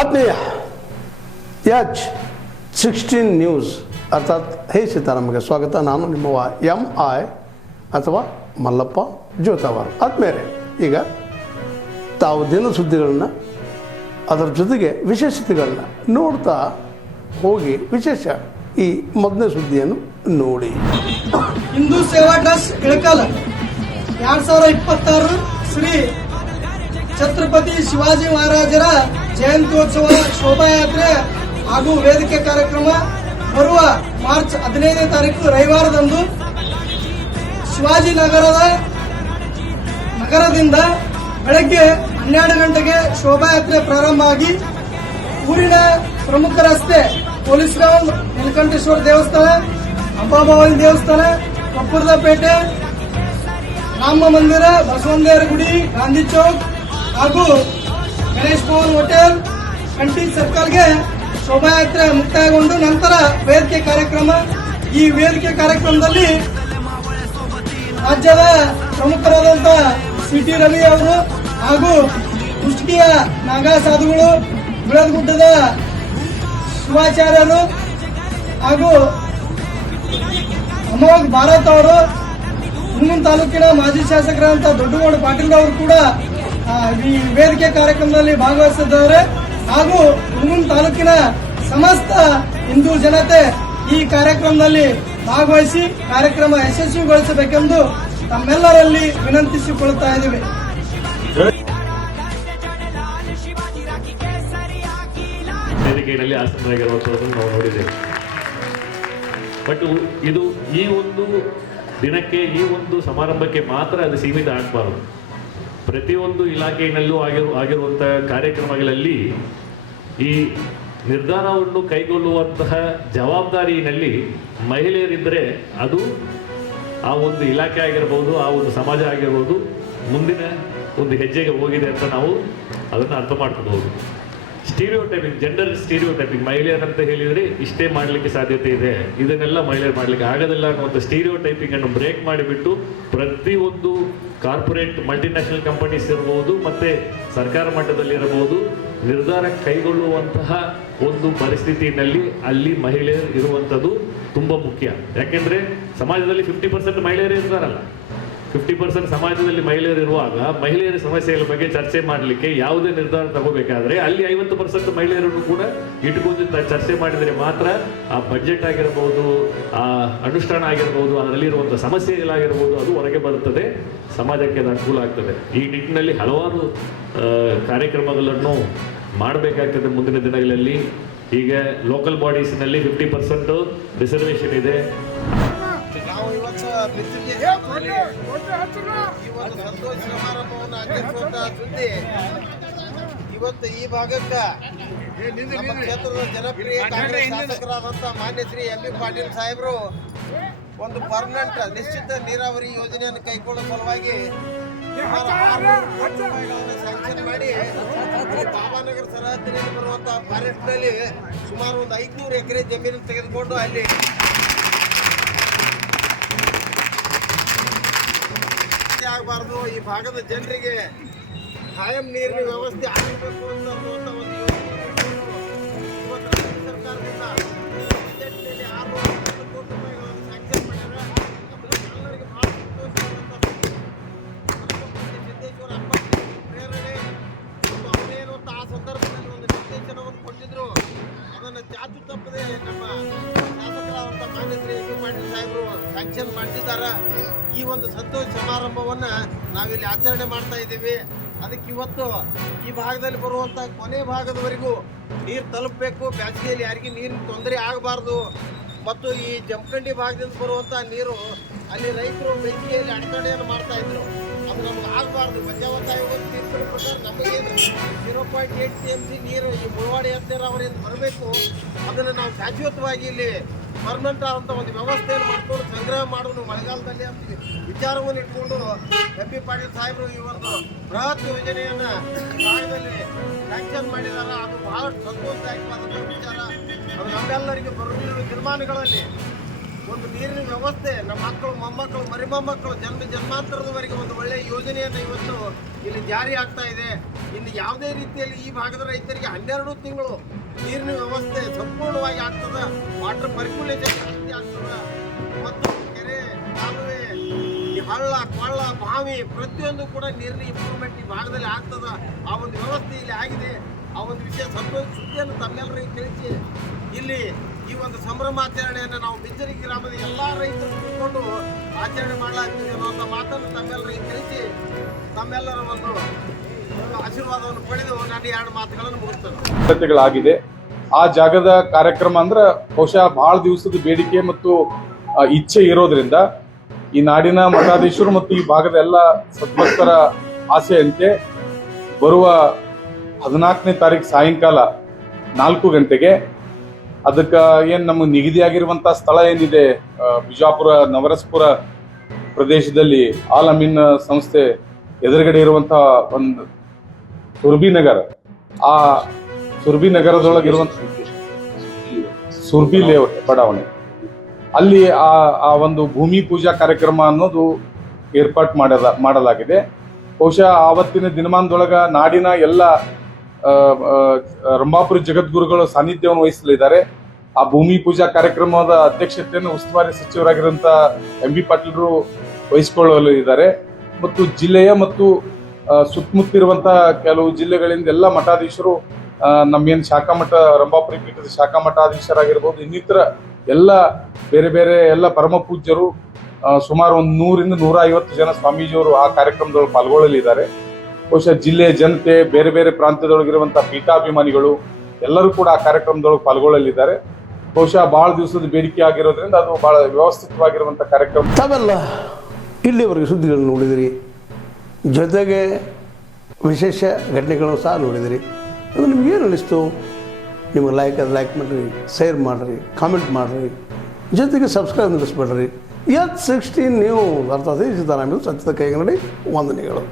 ಆತ್ಮೀಯ H16 news ಅರ್ಥಾತ್ ಹೇ ಸೀತಾರಾಮಗೆ ಸ್ವಾಗತ. ನಾನು ನಿಮ್ಮವ MI ಅಥವಾ ಮಲ್ಲಪ್ಪ ಜೋತಾವಾರ್. ಆದ್ಮೇಲೆ ಈಗ ತಾವು ದಿನ ಸುದ್ದಿಗಳನ್ನ ಅದರ ಜೊತೆಗೆ ವಿಶೇಷತೆಗಳನ್ನ ನೋಡ್ತಾ ಹೋಗಿ ವಿಶೇಷ ಈ ಮೊದಲನೇ ಸುದ್ದಿಯನ್ನು ನೋಡಿ. ಹಿಂದೂ ಸೇವಾ ಟ್ರಸ್ಟ್ ಇಳಕಲ್ 2026 ಶ್ರೀ ಛತ್ರಪತಿ ಶಿವಾಜಿ ಮಹಾರಾಜರ ಜಯಂತ್ಯೋತ್ಸವ ಶೋಭಾಯಾತ್ರೆ ಹಾಗೂ ವೇದಿಕೆ ಕಾರ್ಯಕ್ರಮ ಬರುವ ಮಾರ್ಚ್ 15ನೇ ತಾರೀಕು ರವಿವಾರದಂದು ಶಿವಾಜಿ ನಗರದಿಂದ ಬೆಳಗ್ಗೆ 12 ಗಂಟೆಗೆ ಶೋಭಾಯಾತ್ರೆ ಪ್ರಾರಂಭ ಆಗಿ ಊರಿನ ಪ್ರಮುಖ ರಸ್ತೆ ಪೊಲೀಸ್ ಗ್ರೌಂಡ್, ನೀಲಕಂಠೇಶ್ವರ ದೇವಸ್ಥಾನ, ಅಂಬಾಭವಾನಿ ದೇವಸ್ಥಾನ, ಕಪ್ಪುರದ ಪೇಟೆ, ರಾಮ ಮಂದಿರ, ಬಸವಂದೇವರ ಗುಡಿ, ಗಾಂಧಿ ಚೌಕ್ ಹಾಗೂ ಗಣೇಶ್ ಭವನ್ ಹೋಟೆಲ್, ಕಂಟಿ ಸರ್ಕಲ್ಗೆ ಶೋಭಾಯಾತ್ರೆ ಮುಕ್ತಾಯಗೊಂಡು ನಂತರ ವೇದಿಕೆ ಕಾರ್ಯಕ್ರಮ. ಈ ವೇದಿಕೆ ಕಾರ್ಯಕ್ರಮದಲ್ಲಿ ರಾಜ್ಯದ ಪ್ರಮುಖರಾದಂತಹ CT ರವಿ ಅವರು ಹಾಗೂ ಕುಷ್ಟಗಿಯ ನಾಗಾ ಸಾಧುಗಳು, ಬಿಳದಗುಡ್ಡದ ಶಿವಾಚಾರ್ಯರು ಹಾಗೂ ಅಮೋಘ್ ಭಾರತ್ ಅವರು, ಹುಣಸೂರು ತಾಲೂಕಿನ ಮಾಜಿ ಶಾಸಕರಾದಂತಹ ದೊಡ್ಡಗೌಡ ಪಾಟೀಲ್ ಅವರು ಕೂಡ ಈ ವೇದಿಕೆ ಕಾರ್ಯಕ್ರಮದಲ್ಲಿ ಭಾಗವಹಿಸಿದ್ದಾರೆ. ಹಾಗೂ ಹುಣಸೂರು ತಾಲೂಕಿನ ಸಮಸ್ತ ಹಿಂದೂ ಜನತೆ ಈ ಕಾರ್ಯಕ್ರಮದಲ್ಲಿ ಭಾಗವಹಿಸಿ ಕಾರ್ಯಕ್ರಮ ಯಶಸ್ವಿಗೊಳಿಸಬೇಕೆಂದು ತಮ್ಮೆಲ್ಲರಲ್ಲಿ ವಿನಂತಿಸಿಕೊಳ್ಳುತ್ತಾ ಇದ್ದೇವೆ. ವೇದಿಕೆಯಲ್ಲಿ ಆಸನರಾಗಿರುವಂಥದ್ದನ್ನು ನಾವು ನೋಡಿದ್ದೇವೆ. ಬಟ್ ಇದು ಈ ಒಂದು ದಿನಕ್ಕೆ, ಈ ಒಂದು ಸಮಾರಂಭಕ್ಕೆ ಮಾತ್ರ ಅದು ಸೀಮಿತ ಆಗಬಾರದು. ಪ್ರತಿಯೊಂದು ಇಲಾಖೆಯಲ್ಲೂ ಆಗಿರುವಂತಹ ಕಾರ್ಯಕ್ರಮಗಳಲ್ಲಿ ಈ ನಿರ್ಧಾರವನ್ನು ಕೈಗೊಳ್ಳುವಂತಹ ಜವಾಬ್ದಾರಿಯಲ್ಲಿ ಮಹಿಳೆಯರಿದ್ದರೆ ಅದು ಆ ಒಂದು ಇಲಾಖೆ ಆಗಿರ್ಬೋದು, ಆ ಒಂದು ಸಮಾಜ ಆಗಿರ್ಬೋದು, ಮುಂದಿನ ಒಂದು ಹೆಜ್ಜೆಗೆ ಹೋಗಿದೆ ಅಂತ ನಾವು ಅದನ್ನು ಅರ್ಥ ಮಾಡ್ಕೋಬಹುದು. ಸ್ಟೀರಿಯೋಟೈಪಿಂಗ್, ಜೆಂಡರ್ ಸ್ಟೀರಿಯೋಟೈಪಿಂಗ್, ಮಹಿಳೆಯರಂತ ಹೇಳಿದರೆ ಇಷ್ಟೇ ಮಾಡಲಿಕ್ಕೆ ಸಾಧ್ಯತೆ ಇದೆ, ಇದನ್ನೆಲ್ಲ ಮಹಿಳೆಯರು ಮಾಡಲಿಕ್ಕೆ ಆಗೋದಿಲ್ಲ ಅನ್ನುವಂಥ ಸ್ಟೀರಿಯೋಟೈಪಿಂಗ್ ಅನ್ನು ಬ್ರೇಕ್ ಮಾಡಿಬಿಟ್ಟು ಪ್ರತಿಯೊಂದು ಕಾರ್ಪೊರೇಟ್ ಮಲ್ಟಿನ್ಯಾಷನಲ್ ಕಂಪನೀಸ್ ಇರಬಹುದು ಮತ್ತು ಸರ್ಕಾರ ಮಟ್ಟದಲ್ಲಿರಬಹುದು, ನಿರ್ಧಾರ ಕೈಗೊಳ್ಳುವಂತಹ ಒಂದು ಪರಿಸ್ಥಿತಿಯಲ್ಲಿ ಅಲ್ಲಿ ಮಹಿಳೆಯರು ಇರುವಂಥದ್ದು ತುಂಬ ಮುಖ್ಯ. ಯಾಕೆಂದರೆ ಸಮಾಜದಲ್ಲಿ 50% ಮಹಿಳೆಯರು ಇರ್ತಾರಲ್ಲ, 50% ಸಮಾಜದಲ್ಲಿ ಮಹಿಳೆಯರು ಇರುವಾಗ ಮಹಿಳೆಯರ ಸಮಸ್ಯೆಗಳ ಬಗ್ಗೆ ಚರ್ಚೆ ಮಾಡಲಿಕ್ಕೆ ಯಾವುದೇ ನಿರ್ಧಾರ ತಗೋಬೇಕಾದ್ರೆ ಅಲ್ಲಿ 50% ಮಹಿಳೆಯರನ್ನು ಕೂಡ ಇಟ್ಕೊಂಡು ಚರ್ಚೆ ಮಾಡಿದರೆ ಮಾತ್ರ ಆ ಬಜೆಟ್ ಆಗಿರಬಹುದು, ಆ ಅನುಷ್ಠಾನ ಆಗಿರಬಹುದು, ಅದರಲ್ಲಿರುವಂಥ ಸಮಸ್ಯೆಗಳಾಗಿರ್ಬೋದು ಅದು ಹೊರಗೆ ಬರುತ್ತದೆ, ಸಮಾಜಕ್ಕೆ ಅದು ಅನುಕೂಲ ಆಗ್ತದೆ. ಈ ನಿಟ್ಟಿನಲ್ಲಿ ಹಲವಾರು ಕಾರ್ಯಕ್ರಮಗಳನ್ನು ಮಾಡಬೇಕಾಗ್ತದೆ ಮುಂದಿನ ದಿನಗಳಲ್ಲಿ. ಈಗ ಲೋಕಲ್ ಬಾಡೀಸ್ನಲ್ಲಿ 50% ರಿಸರ್ವೇಷನ್ ಇದೆ. ನಾವು ಇವತ್ತು ಸಂತೋಷ ಸಮಾರಂಭವನ್ನು ಆಚರಿಸುವಂತಹ ಸುದ್ದಿ ಇವತ್ತು ಈ ಭಾಗಕ್ಕೆ ನಮ್ಮ ಕ್ಷೇತ್ರದ ಜನಪ್ರಿಯ ಕಾಂಗ್ರೆಸ್ ಶಾಸಕರಾದಂತಹ ಮಾನ್ಯ ಶ್ರೀ MB ಪಾಟೀಲ್ ಸಾಹೇಬರು ಒಂದು ಪರ್ಮನೆಂಟ್ ನಿಶ್ಚಿತ ನೀರಾವರಿ ಯೋಜನೆಯನ್ನು ಕೈಗೊಳ್ಳುವ ಸಲುವಾಗಿ ಸ್ಯಾಂಕ್ಷನ್ ಮಾಡಿ ಬಾಬಾನಗರ ಸರಹದ್ದಿನಲ್ಲಿ ಬರುವಂತಹ ಫಾರೆಸ್ಟ್ ನಲ್ಲಿ ಸುಮಾರು ಒಂದು 500 ಎಕರೆ ಜಮೀನು ತೆಗೆದುಕೊಂಡು ಅಲ್ಲಿ ಆಗಬಾರ್ದು, ಈ ಭಾಗದ ಜನರಿಗೆ ಕಾಯಂ ನೀರಿನ ವ್ಯವಸ್ಥೆ ಆಗಬೇಕು ಅನ್ನುವಂಥ ಒಂದು ಯೋಜನೆ ಇವತ್ತು ರಾಜ್ಯ ಸರ್ಕಾರದಿಂದ ಬಜೆಟ್ನಲ್ಲಿ 6 ಕೋಟಿ ರೂಪಾಯಿಗಳನ್ನು ಸ್ಯಾಂಕ್ಷನ್ ಮಾಡ್ಯಾರ. ಎಲ್ಲರಿಗೆ ಬಹಳ ಸಿದ್ದೇಶ್ವರ ಅಪ್ಪ ಪ್ರೇರಣೆ ಅವರೇನು ಆ ಸಂದರ್ಭದಲ್ಲಿ ಒಂದು ನಿರ್ದೇಶನವನ್ನು ಕೊಟ್ಟಿದ್ರು, ಅದನ್ನು ಚಾಚು ತಪ್ಪದೆ ನಮ್ಮ ಶಾಸಕರಾದಂಥ ಮಾನ್ಯ ಶ್ರೀ MB ಪಾಟೀಲ್ ಸಾಹೇಬರು ಸ್ಯಾಂಕ್ಷನ್ ಮಾಡಿಸಿದ್ದಾರೆ. ಈ ಒಂದು ಸಂತೋಷ ಸಮಾರಂಭವನ್ನು ನಾವಿಲ್ಲಿ ಆಚರಣೆ ಮಾಡ್ತಾ ಇದ್ದೀವಿ. ಅದಕ್ಕೆ ಇವತ್ತು ಈ ಭಾಗದಲ್ಲಿ ಬರುವಂಥ ಕೊನೆ ಭಾಗದವರೆಗೂ ನೀರು ತಲುಪಬೇಕು, ಬೇಸಿಗೆಯಲ್ಲಿ ಯಾರಿಗೂ ನೀರಿನ ತೊಂದರೆ ಆಗಬಾರ್ದು. ಮತ್ತು ಈ ಜಮಖಂಡಿ ಭಾಗದಿಂದ ಬರುವಂಥ ನೀರು ಅಲ್ಲಿ ರೈತರು ಬೇಸಿಗೆಯಲ್ಲಿ ಅಡಚಣೆಯನ್ನು ಮಾಡ್ತಾ ಇದ್ರು, ಅದು ನಮ್ಗೆ ಆಗಬಾರ್ದು. ಪಂಚಾವತ್ ಆಯೋಗದ ತೀರ್ಪಿನ ಪ್ರಕಾರ ನಮಗೇನು 0.8 TMC ನೀರು ಈ ಮುಳವಾಡಿ ಅವರಿಂದ ಬರಬೇಕು, ಅದನ್ನು ನಾವು ಶಾಶ್ವತವಾಗಿ ಇಲ್ಲಿ ಪರ್ಮನೆಂಟ್ ಆದಂಥ ಒಂದು ವ್ಯವಸ್ಥೆಯನ್ನು ಮಾಡಿಕೊಂಡು ಸಂಗ್ರಹ ಮಾಡೋದು ಮಳೆಗಾಲದಲ್ಲಿ ಅಂತ ವಿಚಾರವನ್ನು ಇಟ್ಕೊಂಡು MB ಪಾಟೀಲ್ ಸಾಹೇಬರು ಈ ಒಂದು ಬೃಹತ್ ಯೋಜನೆಯನ್ನು ಭಾಗದಲ್ಲಿ ಸ್ಯಾಂಕ್ಷನ್ ಮಾಡಿದ್ದಾರೆ. ಅದು ಬಹಳಷ್ಟು ಸಂತೋಷದಾಯಕವಾದಂಥ ವಿಚಾರ. ಅದು ನಮ್ಮೆಲ್ಲರಿಗೆ ಬರುವ ದಿನಮಾನಗಳಲ್ಲಿ ಒಂದು ನೀರಿನ ವ್ಯವಸ್ಥೆ ನಮ್ಮ ಮಕ್ಕಳು ಮೊಮ್ಮಕ್ಕಳು ಮರಿಮೊಮ್ಮಕ್ಕಳು ಜನ್ಮಾಂತರದವರೆಗೆ ಒಂದು ಒಳ್ಳೆಯ ಯೋಜನೆಯನ್ನು ಇವತ್ತು ಇಲ್ಲಿ ಜಾರಿ ಆಗ್ತಾ ಇದೆ. ಇನ್ನು ಯಾವುದೇ ರೀತಿಯಲ್ಲಿ ಈ ಭಾಗದ ರೈತರಿಗೆ 12 ತಿಂಗಳು ನೀರಿನ ವ್ಯವಸ್ಥೆ ಸಂಪೂರ್ಣವಾಗಿ ಆಗ್ತದೆ. ವಾಟರ್ ಸರ್ಕ್ಯುಲೇಷನ್ ಜಾಸ್ತಿ ಆಗ್ತದೆ ಮತ್ತು ಕೆರೆ ಕಾಲುವೆ ಈ ಹಳ್ಳ ಕೊಳ್ಳ ಬಾವಿ ಪ್ರತಿಯೊಂದು ಕೂಡ ನೀರಿನ ಇಂಪ್ರೂವ್ಮೆಂಟ್ ಈ ಭಾಗದಲ್ಲಿ ಆಗ್ತದೆ. ಆ ಒಂದು ವ್ಯವಸ್ಥೆ ಇಲ್ಲಿ ಆಗಿದೆ. ಆ ಒಂದು ವಿಷಯ ಸಂತೋಷ ಸುದ್ದಿಯನ್ನು ತಮ್ಮೆಲ್ಲರಿಗೆ ತಿಳಿಸಿ ಇಲ್ಲಿ ಈ ಒಂದು ಸಂಭ್ರಮಾಚರಣೆಯನ್ನು ನಾವು ಬಿಜ್ಜರಿ ಗ್ರಾಮದ ಎಲ್ಲ ರೈತರು ತಿಳ್ಕೊಂಡು ಆಚರಣೆ ಮಾಡಲಾಗ್ತೀವಿ ಅನ್ನುವಂಥ ಮಾತನ್ನು ತಮ್ಮೆಲ್ಲರಿಗೆ ತಿಳಿಸಿ ತಮ್ಮೆಲ್ಲರ ಒಂದು ಆಶೀರ್ವಾದವನ್ನು ಪಡೆದು ನಾನು 2 ಮಾತುಗಳನ್ನು ಮುಗಿಸ್ತೇನೆ. ಆಗಿದೆ ಆ ಜಾಗದ ಕಾರ್ಯಕ್ರಮ ಅಂದ್ರೆ ಬಹುಶಃ ಬಹಳ ದಿವಸದ ಬೇಡಿಕೆ ಮತ್ತು ಇಚ್ಛೆ ಇರೋದ್ರಿಂದ ಈ ನಾಡಿನ ಮಠಾಧೀಶರು ಮತ್ತು ಈ ಭಾಗದ ಎಲ್ಲ ಸದ್ಭಕ್ತರ ಆಸೆಯಂತೆ ಬರುವ 14ನೇ ತಾರೀಕು ಸಾಯಂಕಾಲ 4 ಗಂಟೆಗೆ ಅದಕ್ಕೆ ಏನು ನಮಗೆ ನಿಗದಿಯಾಗಿರುವಂಥ ಸ್ಥಳ ಏನಿದೆ ಬಿಜಾಪುರ ನವರಸಪುರ ಪ್ರದೇಶದಲ್ಲಿ ಆಲ್ ಅಮೀನ್ ಸಂಸ್ಥೆ ಎದುರುಗಡೆ ಇರುವಂಥ ಒಂದು ಸುರ್ಬಿನಗರ, ಆ ಸುರ್ಬಿನಗರದೊಳಗಿರುವಂಥ ಸುರ್ಬಿ ಲೇಔಟ್ ಬಡಾವಣೆ ಅಲ್ಲಿ ಆ ಒಂದು ಭೂಮಿ ಪೂಜಾ ಕಾರ್ಯಕ್ರಮ ಅನ್ನೋದು ಏರ್ಪಾಟ್ ಮಾಡಲಾಗಿದೆ. ಬಹುಶಃ ಆವತ್ತಿನ ದಿನಮಾನದೊಳಗ ನಾಡಿನ ಎಲ್ಲ ರಂಭಾಪುರಿ ಜಗದ್ಗುರುಗಳು ಸಾನ್ನಿಧ್ಯವನ್ನು ವಹಿಸಲಿದ್ದಾರೆ. ಆ ಭೂಮಿ ಪೂಜಾ ಕಾರ್ಯಕ್ರಮದ ಅಧ್ಯಕ್ಷತೆಯನ್ನು ಉಸ್ತುವಾರಿ ಸಚಿವರಾಗಿರುವಂಥ ಎಂ ಬಿ ಪಾಟೀಲರು ವಹಿಸಿಕೊಳ್ಳಲಿದ್ದಾರೆ. ಮತ್ತು ಜಿಲ್ಲೆಯ ಮತ್ತು ಸುತ್ತಮುತ್ತಿರುವಂಥ ಕೆಲವು ಜಿಲ್ಲೆಗಳಿಂದ ಎಲ್ಲ ಮಠಾಧೀಶರು ನಮ್ಮೇನು ಶಾಖಾ ಮಠ ರಂಭಾಪುರಿ ಪೀಠದ ಶಾಖಾ ಮಠಾಧೀಶರಾಗಿರ್ಬೋದು, ಇನ್ನಿತರ ಎಲ್ಲ ಬೇರೆ ಬೇರೆ ಎಲ್ಲ ಪರಮ ಪೂಜ್ಯರು ಸುಮಾರು 100 ರಿಂದ 150 ಜನ ಸ್ವಾಮೀಜಿಯವರು ಆ ಕಾರ್ಯಕ್ರಮದೊಳಗೆ ಪಾಲ್ಗೊಳ್ಳಲಿದ್ದಾರೆ. ಬಹುಶಃ ಜಿಲ್ಲೆಯ ಜನತೆ, ಬೇರೆ ಬೇರೆ ಪ್ರಾಂತ್ಯದೊಳಗಿರುವಂಥ ಪೀಠಾಭಿಮಾನಿಗಳು ಎಲ್ಲರೂ ಕೂಡ ಆ ಕಾರ್ಯಕ್ರಮದೊಳಗೆ ಪಾಲ್ಗೊಳ್ಳಲಿದ್ದಾರೆ. ಬಹುಶಃ ಬಹಳ ದಿವಸದ ಬೇಡಿಕೆ ಆಗಿರೋದ್ರಿಂದ ಅದು ಬಹಳ ವ್ಯವಸ್ಥಿತವಾಗಿರುವಂಥ ಕಾರ್ಯಕ್ರಮ. ತಾವೆಲ್ಲ ಇಲ್ಲಿವರೆಗೆ ಸುದ್ದಿಗಳನ್ನು ನೋಡಿದಿರಿ, ಜೊತೆಗೆ ವಿಶೇಷ ಘಟನೆಗಳನ್ನು ಸಹ ನೋಡಿದಿರಿ. ಅದು ನಿಮಗೇನು ಅನ್ನಿಸ್ತು? ನಿಮಗೆ ಲೈಕ್ ಮಾಡಿರಿ, ಶೇರ್ ಮಾಡಿರಿ, ಕಾಮೆಂಟ್ ಮಾಡಿರಿ, ಜೊತೆಗೆ ಸಬ್ಸ್ಕ್ರೈಬ್ ನಿಲ್ಲಿಸ್ಬೇಡ್ರಿ. H16 ನ್ಯೂಸ್ ಅರ್ಥಾತ್ ಸತ್ಯದ ಕೈಗನ್ನಡಿ ವಂದನೆಗಳು.